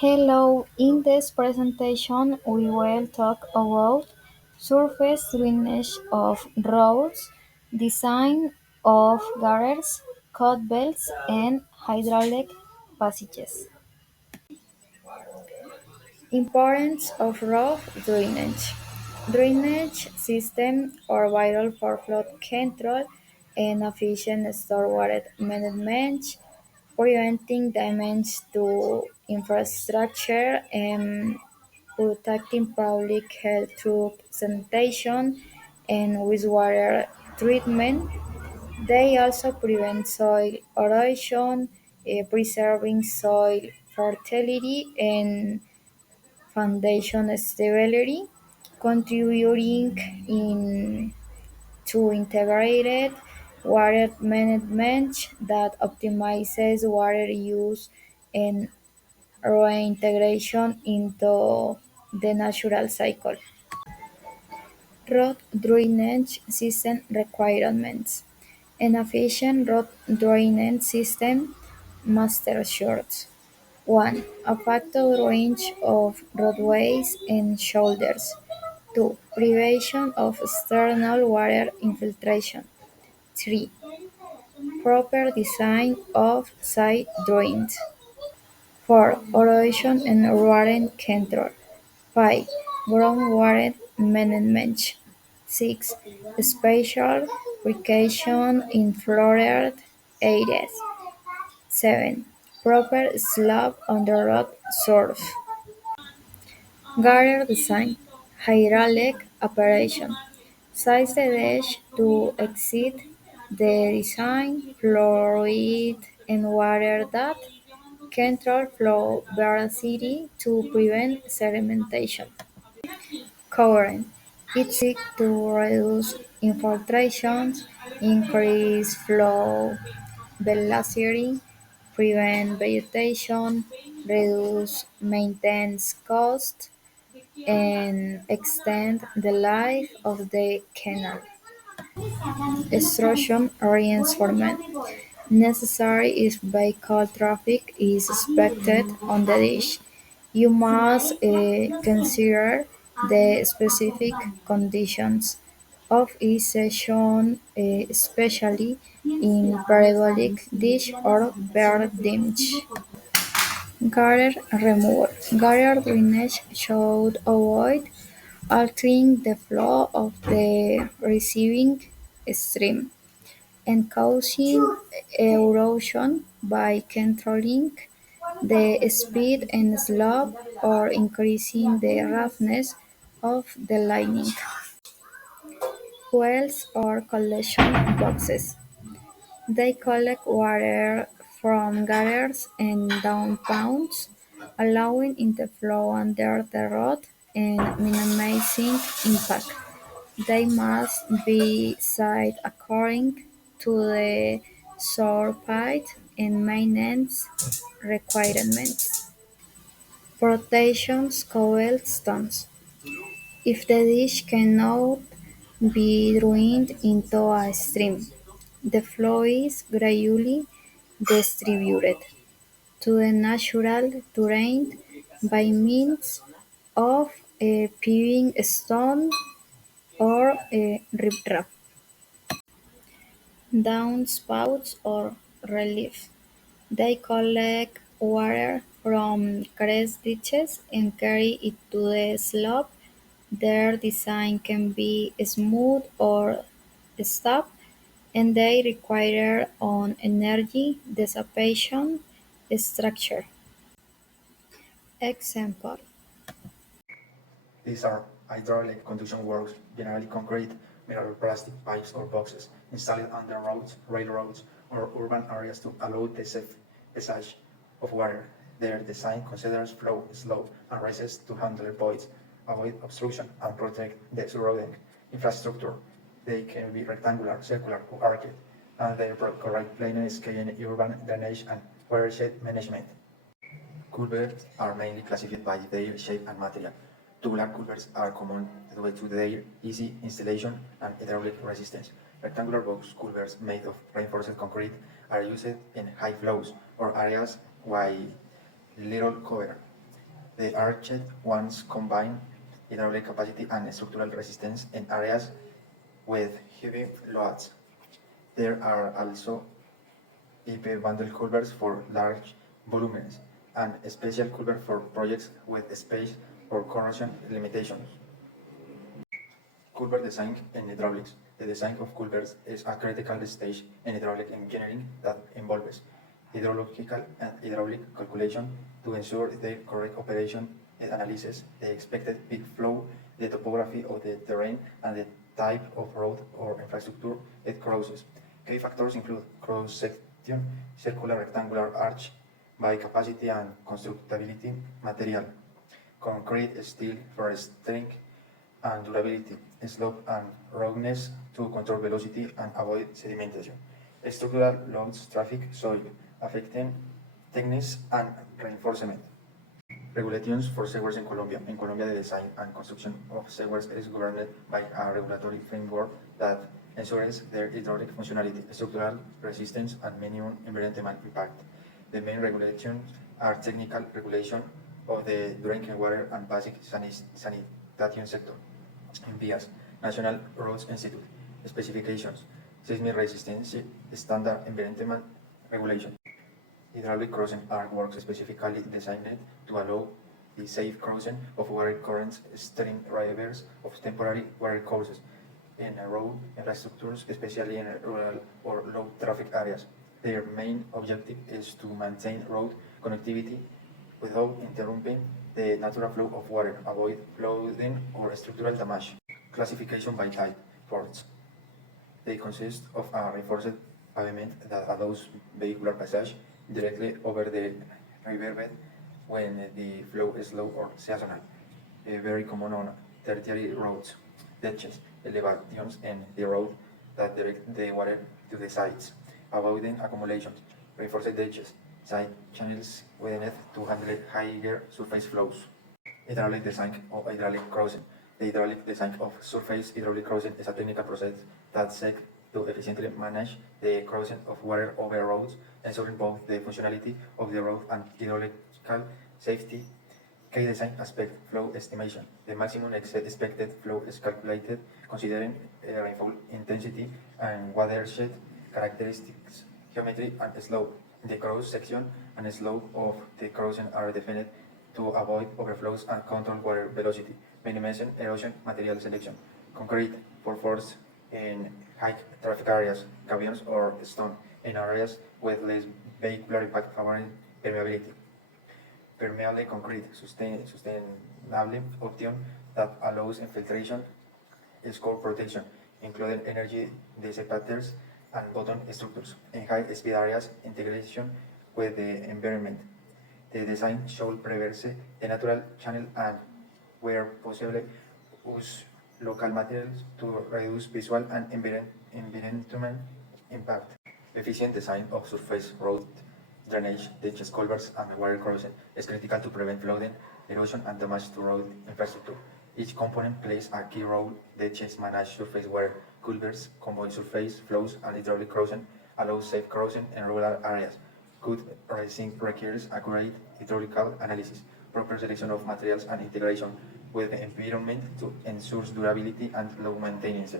Hello, in this presentation we will talk about surface drainage of roads, design of gutters, cut belts, and hydraulic passages. Importance of road drainage. Drainage system are vital for flood control and efficient stormwater management, preventing damage to infrastructure and protecting public health through sanitation and wastewater treatment. They also prevent soil erosion, preserving soil fertility and foundation stability, contributing to integrated water management that optimizes water use and reintegration into the natural cycle. Road drainage system requirements. An efficient road drainage system master shorts. 1. A factor range of roadways and shoulders. 2. Prevention of external water infiltration. 3. Proper design of side drains. 4. Erosion and water control. 5. Groundwater management. 6. Spatial precaution in flooded areas. 7. Proper slope on the road surface. Gutter design. Hydraulic operation. Size the dash to exceed the design fluid and water that control flow velocity to prevent sedimentation. Covering. It seeks to reduce infiltrations, increase flow velocity, prevent vegetation, reduce maintenance costs, and extend the life of the canal. Extrusion reinforcement necessary if vehicle traffic is expected on the ditch. You must consider the specific conditions of each section, especially in parabolic ditch or bare ditch. Gutter removal. Gutter drainage should avoid altering the flow of the receiving stream and causing erosion by controlling the speed and slope or increasing the roughness of the lining. Wells or collection boxes. They collect water from gutters and downspouts, allowing it to flow under the road and minimizing impact. They must be sized according to the surface and maintenance requirements. Protections cobblestones. If the ditch cannot be drained into a stream, the flow is gradually distributed to the natural terrain by means of a paving stone or a riprap. Downspouts or relief. They collect water from crest ditches and carry it to the slope. Their design can be smooth or steep, and they require an energy dissipation structure. Example: These are hydraulic conduction works, generally concrete, metal, plastic pipes or boxes, installed under roads, railroads, or urban areas to allow the safe passage of water. Their design considers flow, slope, and rises to handle voids, avoid obstruction, and protect the surrounding infrastructure. They can be rectangular, circular, or arched, and they correct plane scale in urban drainage and watershed management. Culverts are mainly classified by their shape and material. Tubular culverts are common due to their easy installation and hydraulic resistance. Rectangular box culverts made of reinforced concrete are used in high flows or areas with little cover. The arched ones combine hydraulic capacity and structural resistance in areas with heavy loads. There are also EP bundle culverts for large volumes and special culvert for projects with space or corrosion limitations. Culvert design in hydraulics. The design of culverts is a critical stage in hydraulic engineering that involves hydrological and hydraulic calculation to ensure their correct operation. It analyzes the expected peak flow, the topography of the terrain, and the type of road or infrastructure it crosses. Key factors include cross-section, circular rectangular arch, by capacity and constructability, material, concrete, steel for strength and durability, slope and roughness to control velocity and avoid sedimentation, structural loads, traffic, soil, affecting thickness and reinforcement. Regulations for sewers in Colombia. In Colombia, the design and construction of sewers is governed by a regulatory framework that ensures their hydraulic functionality, structural resistance, and minimum environmental impact. The main regulations are technical regulation of the drinking water and basic sanitation sector. In VIAS, National Roads Institute, specifications, seismic resistance, standard environmental regulation. Hydraulic crossing are works specifically designed to allow the safe crossing of water currents, steering rivers of temporary water courses in road infrastructures, especially in rural or low traffic areas. Their main objective is to maintain road connectivity without interrupting the natural flow of water, avoid flooding or structural damage. Classification by type. Forts. They consist of a reinforced pavement that allows vehicular passage directly over the riverbed when the flow is low or seasonal. Very common on tertiary roads. Ditches, elevations in the road that direct the water to the sides, avoiding accumulations. Reinforced ditches, side channels within it to handle higher surface flows. Hydraulic design or hydraulic crossing. The hydraulic design of surface hydraulic crossing is a technical process that seeks to efficiently manage the crossing of water over roads, ensuring both the functionality of the road and hydraulical safety. Key design aspect, flow estimation. The maximum expected flow is calculated considering rainfall intensity and watershed characteristics, geometry, and slope. The cross section and slope of the crossing are defined to avoid overflows and control water velocity, minimizing erosion, material selection. Concrete for force in high traffic areas, caverns or stone in areas with less vehicular impact, favoring permeability. Permeable concrete, sustainable option that allows infiltration, score protection, including energy dissipators and bottom structures. In high-speed areas, integration with the environment. The design should preserve the natural channel and, where possible, use local materials to reduce visual and environmental impact. Efficient design of surface road drainage, ditches, culverts, and water crossing is critical to prevent flooding, erosion, and damage to road infrastructure. Each component plays a key role. Ditches manage surface water, culverts convoy surface flows, and hydraulic crossing allows safe crossing in rural areas. Good design requires accurate hydraulical analysis, proper selection of materials, and integration with the environment to ensure durability and low maintenance.